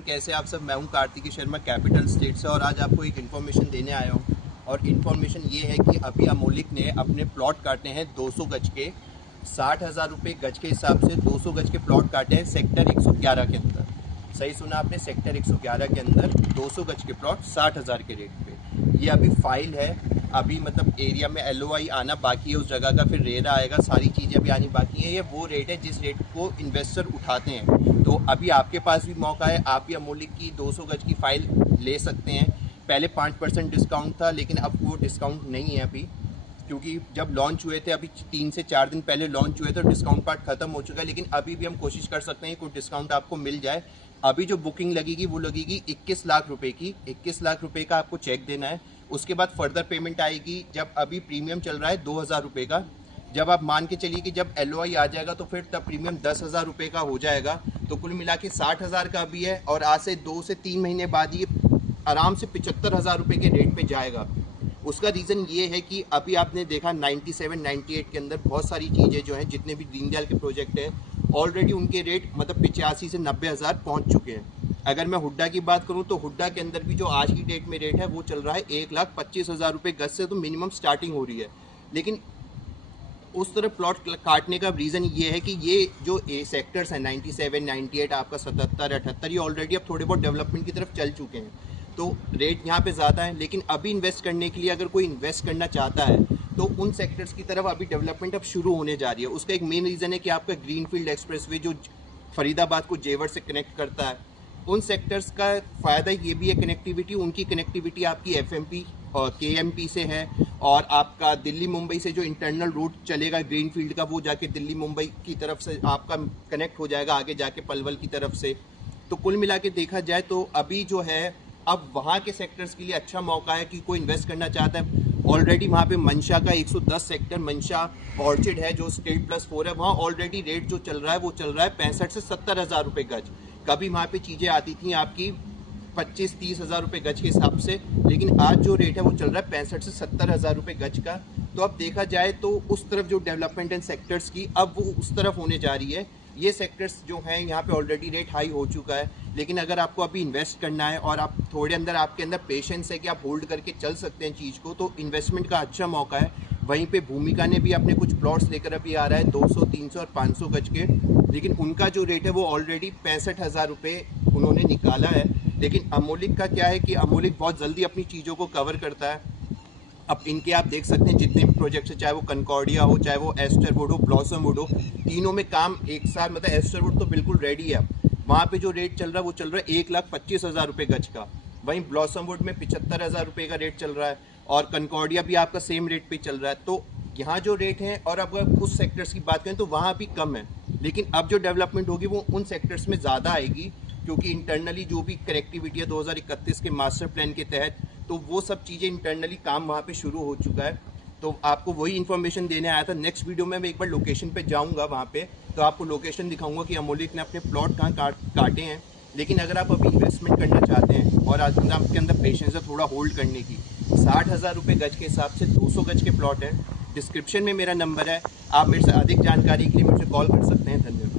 कैसे आप सब। मैं हूं कार्तिकी शर्मा कैपिटल स्टेट से और आज आपको एक इन्फॉर्मेशन देने आया हूं। और इन्फॉर्मेशन ये है कि अभी अमोलिक ने अपने प्लॉट काटे हैं 200 गज के 60,000 रुपये गज के हिसाब से 200 गज के प्लॉट काटे हैं सेक्टर 111 के अंदर। सही सुना आपने, सेक्टर 111 के अंदर 200 गज के प्लॉट 60,000 के रेट पे। ये अभी फाइल है, अभी मतलब एरिया में LOI आना बाकी है उस जगह का, फिर रेरा आएगा, सारी चीज़ें अभी आनी बाकी है। ये वो रेट है जिस रेट को इन्वेस्टर उठाते हैं। तो अभी आपके पास भी मौका है, आप भी अमोलिक की 200 गज की फाइल ले सकते हैं। पहले 5% डिस्काउंट था, लेकिन अब वो डिस्काउंट नहीं है अभी, क्योंकि जब लॉन्च हुए थे अभी 3 से 4 दिन पहले लॉन्च हुए थे, डिस्काउंट पार्ट खत्म हो चुका है। लेकिन अभी भी हम कोशिश कर सकते हैं कोई डिस्काउंट आपको मिल जाए। अभी जो बुकिंग लगेगी वो लगेगी 21 लाख रुपए की। 21 लाख रुपए का आपको चेक देना है। उसके बाद फर्दर पेमेंट आएगी, जब अभी प्रीमियम चल रहा है 2,000 रुपये का। जब आप मान के चलिए कि जब LOI आ जाएगा तो फिर तब प्रीमियम 10,000 रुपये का हो जाएगा। तो कुल मिला के 60,000 का अभी है और आज से 2 से 3 महीने बाद ये आराम से 75,000 रुपये के रेट पे जाएगा। उसका रीज़न ये है कि अभी आपने देखा 97, 98 के अंदर बहुत सारी चीज़ें जो हैं, जितने भी दीनदयाल के प्रोजेक्ट हैं, ऑलरेडी उनके रेट मतलब 85 से 90,000 पहुँच चुके हैं। अगर मैं हुड्डा की बात करूं तो हुड्डा के अंदर भी जो आज की डेट में रेट है वो चल रहा है 1,25,000 रुपये गज से, तो मिनिमम स्टार्टिंग हो रही है। लेकिन उस तरह प्लॉट काटने का रीज़न ये है कि ये जो सेक्टर्स हैं 97, 98, आपका 77, 78, ये ऑलरेडी अब थोड़े बहुत डेवलपमेंट की तरफ चल चुके हैं, तो रेट यहाँ पे ज़्यादा है। लेकिन अभी इन्वेस्ट करने के लिए अगर कोई इन्वेस्ट करना चाहता है तो उन सेक्टर्स की तरफ अभी डेवलपमेंट अब शुरू होने जा रही है। उसका एक मेन रीज़न है कि आपका ग्रीनफील्ड एक्सप्रेसवे जो फरीदाबाद को जेवर से कनेक्ट करता है, उन सेक्टर्स का फ़ायदा ये भी है कनेक्टिविटी, उनकी कनेक्टिविटी आपकी FMP और KMP से है। और आपका दिल्ली मुंबई से जो इंटरनल रूट चलेगा ग्रीनफील्ड का, वो जाके दिल्ली मुंबई की तरफ से आपका कनेक्ट हो जाएगा आगे जाके पलवल की तरफ से। तो कुल मिला के देखा जाए तो अभी जो है अब वहाँ के सेक्टर्स के लिए अच्छा मौका है कि कोई इन्वेस्ट करना चाहता है। ऑलरेडी वहाँ पे मंशा का 110 सेक्टर मंशा ऑर्चिड है जो स्टेट +4 है, वहाँ ऑलरेडी रेट जो चल रहा है वो चल रहा है 65 से 70,000 रुपये गज। कभी वहाँ पे चीज़ें आती थी आपकी 25-30 हज़ार रुपये गज के हिसाब से, लेकिन आज जो रेट है वो चल रहा है 65 से 70,000 रुपये गज का। तो अब देखा जाए तो उस तरफ जो डेवलपमेंट एंड सेक्टर्स की अब वो उस तरफ होने जा रही है। ये सेक्टर्स जो हैं यहाँ पे ऑलरेडी रेट हाई हो चुका है, लेकिन अगर आपको अभी इन्वेस्ट करना है और आप थोड़े अंदर आपके अंदर पेशेंस है कि आप होल्ड करके चल सकते हैं चीज़ को, तो इन्वेस्टमेंट का अच्छा मौका है। वहीं पे भूमिका ने भी अपने कुछ प्लॉट्स लेकर अभी आ रहा है 200, 300 और 500 गज के, लेकिन उनका जो रेट है वो ऑलरेडी 65,000 रुपये उन्होंने निकाला है। लेकिन अमोलिक का क्या है कि अमोलिक बहुत जल्दी अपनी चीज़ों को कवर करता है। अब इनके आप देख सकते हैं जितने भी प्रोजेक्ट्स हैं, चाहे वो कनकॉर्डिया हो, चाहे वो एस्टरवुड हो, ब्लॉसम वुड हो, तीनों में काम एक साथ, मतलब एस्टरवुड तो बिल्कुल रेडी है। वहाँ पे जो रेट चल रहा है वो चल रहा है 1,25,000 रुपये गज का। वहीं ब्लॉसम वुड में 75,000 रुपये का रेट चल रहा है और कनकॉर्डिया भी आपका सेम रेट पे चल रहा है। तो यहाँ जो रेट है, और अगर उस सेक्टर्स की बात करें तो वहाँ भी कम है, लेकिन अब जो डेवलपमेंट होगी वो उन सेक्टर्स में ज़्यादा आएगी, क्योंकि इंटरनली जो भी कनेक्टिविटी है 2031 के मास्टर प्लान के तहत, तो वो सब चीज़ें इंटरनली काम वहाँ पे शुरू हो चुका है। तो आपको वही इन्फॉर्मेशन देने आया था। नेक्स्ट वीडियो में मैं एक बार लोकेशन पे जाऊँगा वहाँ पे, तो आपको लोकेशन दिखाऊंगा कि अमोलिक ने अपने प्लॉट कहाँ काटे हैं। लेकिन अगर आप अभी इन्वेस्टमेंट करना चाहते हैं और आज आपके अंदर पेशेंस है थोड़ा होल्ड करने की, 60,000 रुपये गज के हिसाब से 200 गज के प्लॉट है। डिस्क्रिप्शन में मेरा नंबर है, आप मेरे से अधिक जानकारी के लिए मुझे कॉल कर सकते हैं। धन्यवाद।